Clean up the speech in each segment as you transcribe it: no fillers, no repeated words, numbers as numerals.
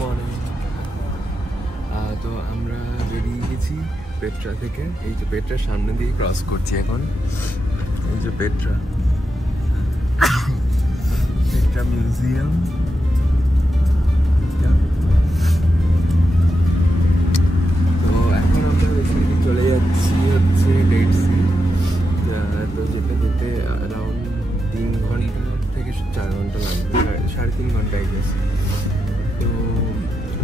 Morning. তো আমরা বেরিয়ে গেছি পেট্রা থেকে। এই যে পেট্রার সামনে দিয়ে ক্রস করছি এখন। এই যে পেট্রা মিউজিয়াম। তো এখন আমরা বেসিক্যালি চলে যাচ্ছি হচ্ছে ডেড সি। তো যেতে যেতে অ্যারাউন্ড 3 ঘন্টা থেকে 4 ঘন্টা লাগবে, 3.5 ঘন্টায় গেছি। তো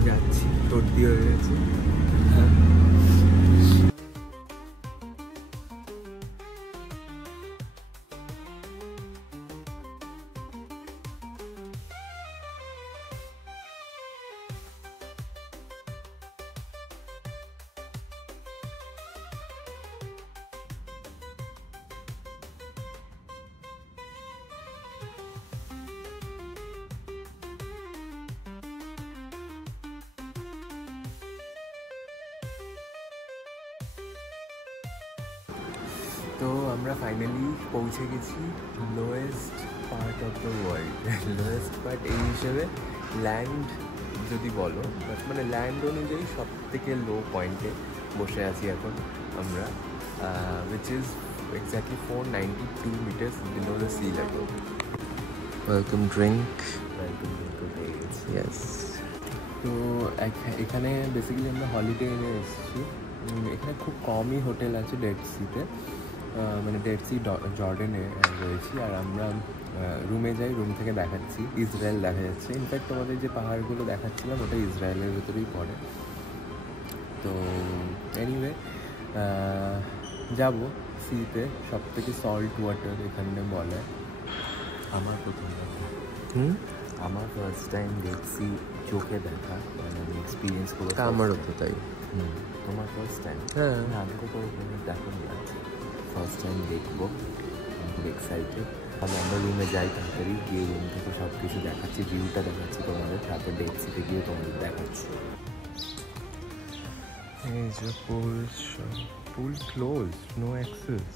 যাচ্ছি, সর্দি হয়ে গেছে। তো আমরা ফাইনালি পৌঁছে গেছি lowest part of the world. Lowest part এই হিসেবে ল্যান্ড যদি বলো, মানে ল্যান্ড অনুযায়ী সব থেকে লো পয়েন্টে বসে আছি এখন আমরা, which is exactly 492 meters below the sea level. Welcome drink, yes. তো এখানে বেসিক্যালি আমরা হলিডে এনে এসেছি। এখানে খুব কমই হোটেল আছে ডেড সিতে, মানে ডেড সি জর্ডেনে রয়েছি। আর আমরা রুমে যাই, রুম থেকে দেখাচ্ছি ইসরায়েল দেখা যাচ্ছে। ইনফ্যাক্ট তোমাদের যে পাহাড়গুলো দেখাচ্ছিলাম ওটা ইসরায়েলের ভেতরেই পড়ে। তো এনিওয়ে যাবো সিতে, সব থেকে সল্ট ওয়াটার এখানে বলে। আমার প্রথম আমার ফার্স্ট টাইম দেখছি চোখে দেখা, মানে আমি এক্সপিরিয়েন্স করে। আমারও তো তাই। তোমার ফার্স্ট টাইম? হ্যাঁ, আমাকে তো দেখো যাচ্ছে, ফার্স্ট টাইম দেখবো, আমি খুব এক্সাইটেড। তাহলে আমরা রুমে যাই, তাড়াতাড়ি গিয়ে রুম থেকে সব কিছু দেখাচ্ছি, ভিউটা দেখাচ্ছি তোমাদের, তারপর ডেড সিতে গিয়ে তোমাদের দেখাচ্ছি। এই যে পুল ক্লোজ, নো অ্যাক্সেস।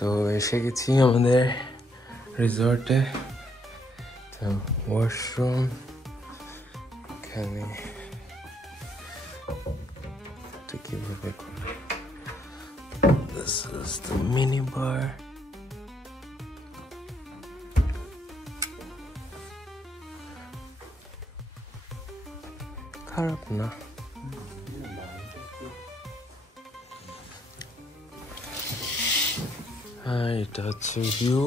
তো এসে গেছি আমাদের রিসর্টে। তো ওয়াশরুম এখানে, তো কীভাবে করে, দিস ইজ দ্য মিনি বার। খারাপ না। হ্যাঁ, এটা হচ্ছে ভিউ।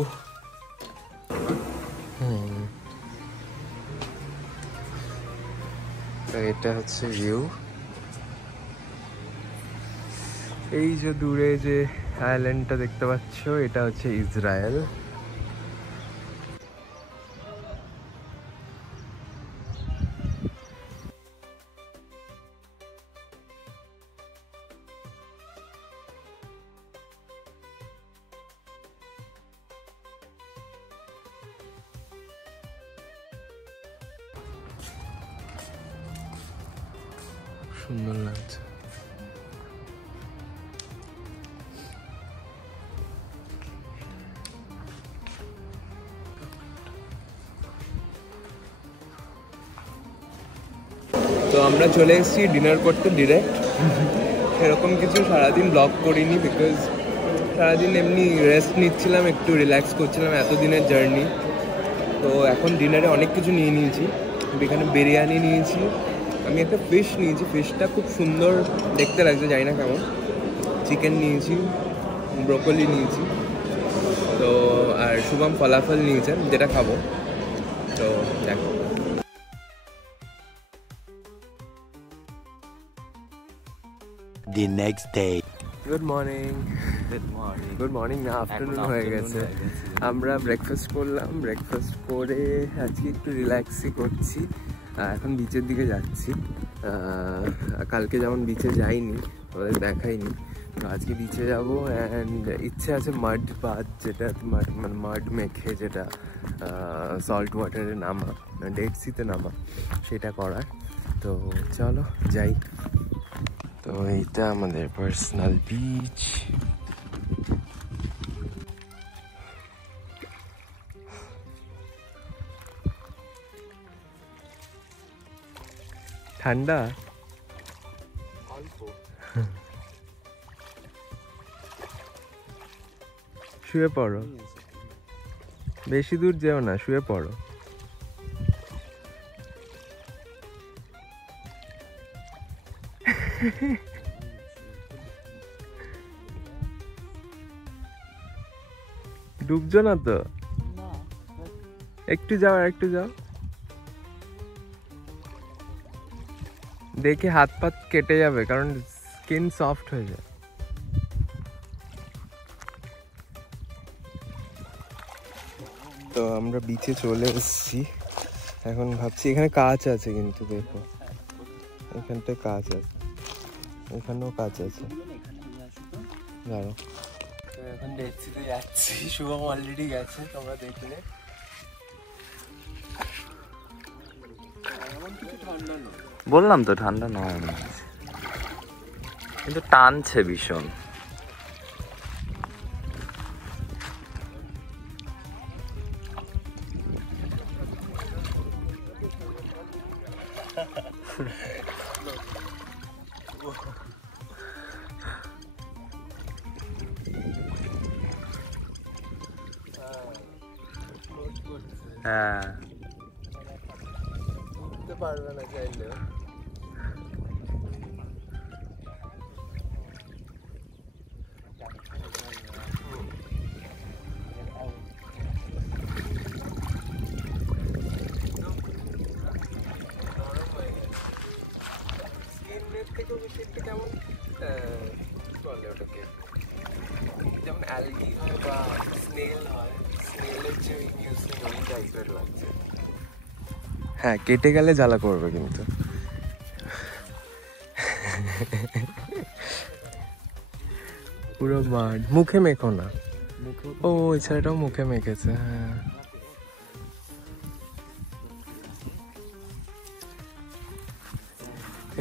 এটা হচ্ছে ভিউ। এই যে দূরে যে আইল্যান্ডটা দেখতে পাচ্ছ, এটা হচ্ছে ইসরায়েল। সুন্দর লাগছে। তো আমরা চলে এসেছি ডিনার করতে ডিরেক্ট। সেরকম কিছু সারাদিন ব্লগ করিনি, বিকজ সারাদিন এমনি রেস্ট নিচ্ছিলাম, একটু রিল্যাক্স করছিলাম এতদিনের জার্নি। তো এখন ডিনারে অনেক কিছু নিয়ে নিয়েছি। এখানে বিরিয়ানি নিয়েছি, আমি একটা ফিশ নিয়েছি, ফিশটা খুব সুন্দর দেখতে লাগছে, জানি না কেমন। চিকেন নিয়েছি, ব্রোকলি নিয়েছি, তো আর শুভম ফলাফল নিয়েছেন, যেটা খাবো। তো দেখো, the next day. Good morning. Good morning না, আফটারনুন হয়ে গেছে। আমরা ব্রেকফাস্ট করলাম, ব্রেকফাস্ট করে আজকে একটু রিল্যাক্সই করছি। এখন বিচের দিকে যাচ্ছি। কালকে যেমন বিচে যাইনি, ওদের দেখাইনি, তো আজকে বিচে যাবো। অ্যান্ড ইচ্ছে আছে মাড বাথ, যেটা মানে মাড মেখে যেটা সল্ট ওয়াটারে নামা, ডেড সিতে নামা, সেটা করার। তো চলো যাই। তো এইটা আমাদের পার্সোনাল বিচ। ঠান্ডা শুয়ে পড়ো, বেশি দূর যেও না, শুয়ে পড়ো। ডুবছো না তো? একটু যাও, একটু যাও, দেখে হাত পাত কেটে যাবে, কারণ স্কিন সফট হয়ে যায়। তো আমরা বিচে চলে এসেছি। এখন ভাবছি এখানে কাঁচ আছে, কিন্তু দেখো এখানটায় কাঁচ আছে, এখানেও কাঁচ আছে। দাঁড়াও, তো এখন ডেড সিতে যাচ্ছি। শুভম অলরেডি গেছে, তোমরা দেখলে। বললাম তো ঠান্ডা নয়, কিন্তু টানছে ভীষণ। হ্যাঁ, উঠতে পারবে না চাইলেও। কেমন বলে ওটাকে, যেমন অ্যালগি হয় বা স্নেল হয়, স্নেলের যে মিউজিক ওই টাইপের লাগছে। হ্যাঁ, কেটে গেলে জ্বালা করবে কিন্তু। পুরো মাঠ, মুখে মেখো না। ও ওই ছেলেটাও মুখে মেখেছে। হ্যাঁ,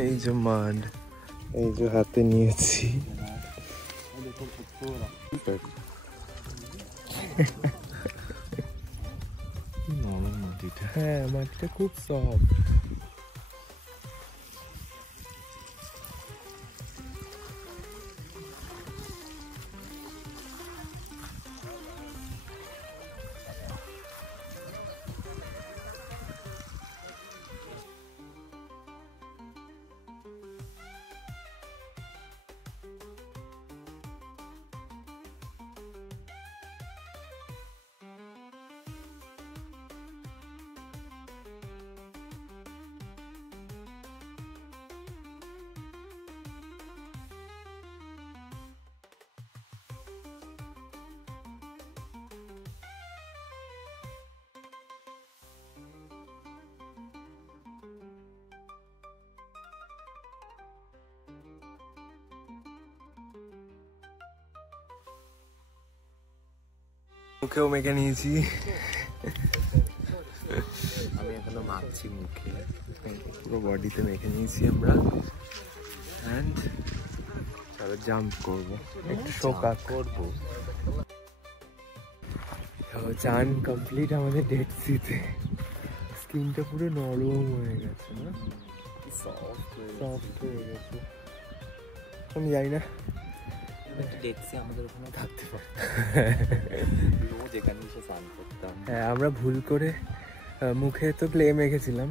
এই যে মাড, এই যে হাতে নিয়েছি। হ্যাঁ, মাটিটা খুব সফট। মুখেও মেখে নিয়েছি। আমি এখনো মাখছি মুখে, পুরো বডিতে মেখে নিয়েছি আমরা। অ্যান্ড তারপর জাম্প করবো, একটু শোকা করবো। চান কমপ্লিট আমাদের ডেড সিতে। স্কিনটা পুরো নরম হয়ে গেছে না, সফট হয়ে গেছে। আমি জানি না দেখছি আমাদের ওখানে থাকতে পারতাম, রোজ এখানে এসে স্নান করতাম। হ্যাঁ, আমরা ভুল করে মুখে তো ক্লে মেখেছিলাম,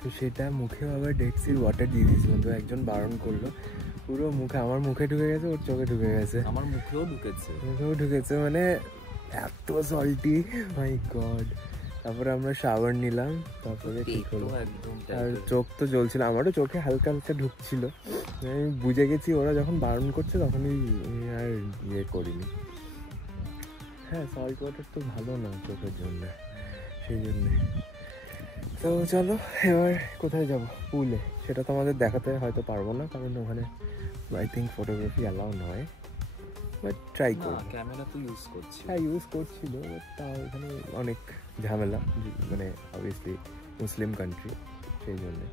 তো সেটা মুখেও আবার ডেড সির ওয়াটার দিয়ে দিয়েছিলাম। তো একজন বারণ করলো, পুরো মুখে, আমার মুখে ঢুকে গেছে, ওর চোখে ঢুকে গেছে, আমার মুখেও ঢুকেছে, মানে এত সল্টি, মাই গড। তারপরে আমরা শাওয়ার নিলাম, তারপরে ঠিক হলো। আর চোখ তো জ্বলছিল, আমারও চোখে হালকা হালকা ঢুকছিল। আমি বুঝে গেছি ওরা যখন বারণ করছে তখনই আর ইয়ে করিনি। হ্যাঁ, সল্ট ওয়াটার তো ভালো না চোখের জন্য, সেই জন্যে। তো চলো এবার কোথায় যাব? পুলে। সেটা তো আমাদের দেখাতে হয়তো পারবো না, কারণ ওখানে আই থিঙ্ক ফটোগ্রাফি অ্যালাউ নয়, বাট ট্রাই করব। ক্যামেরা তো ইউজ করছি। হ্যাঁ ইউজ করছিল, বাট তাও ওখানে অনেক ঝামেলা, মানে অবভিয়াসলি মুসলিম কান্ট্রি, সেই জন্যে।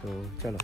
তো চলো।